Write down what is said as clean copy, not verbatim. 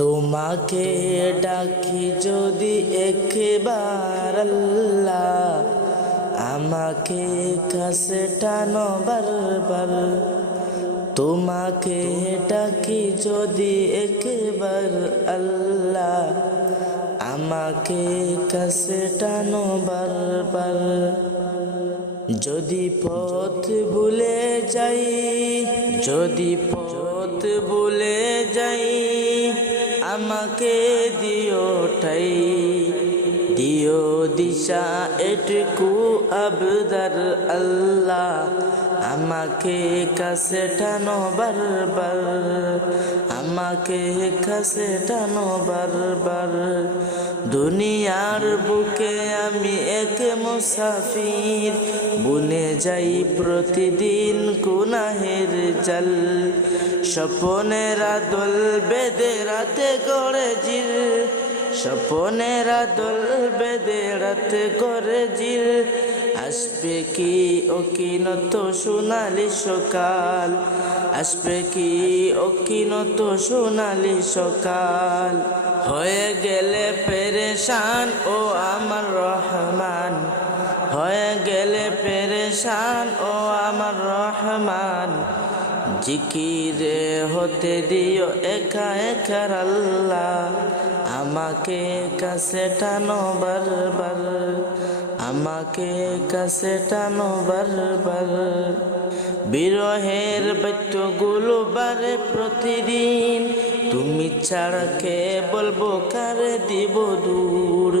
তোমাকে ডাকি যদি একবার আল্লাহ, আমাকে কাছে টানো বারবার। তোমাকে ডাকি যদি একবার আল্লাহ, আমাকে কাছে টানো বারবার। যদি পথ ভুলে যাই, যদি পথ ভুলে যাই, আমাকে দিও ঠাই, দিও দিশা এটুকু আবদার আল্লাহ, আমাকে কাছে টানো বারবার, আমাকে কাছে টানো বারবার। দুনিয়ার বুকে আমি এক মুসাফির, বুনে যাই প্রতিদিন গুনাহের জাল। স্বপ্নের আদল বেঁধে রাতে গড়ে জিল, স্বপ্নের আদল বেঁধে রাতে গড়ে জিল। আসবে কি অকিনত সোনালি সকাল, আসবে কি অকিনত সোনালি সকাল। হয়ে গেলে পেরেশান ও আমার রহমান, হয়ে গেলে পেরেশান ও আমার রহমান। জিকিরে হতে দিও একা একা আল্লাহ, আমাকে কাছে টানো বারবার, আমাকে কাছে টানো বারবার। বিরহের বাক্যগুলো বারে প্রতিদিন, তুমি ছাড়া কে বলবো কারে দিব দূর।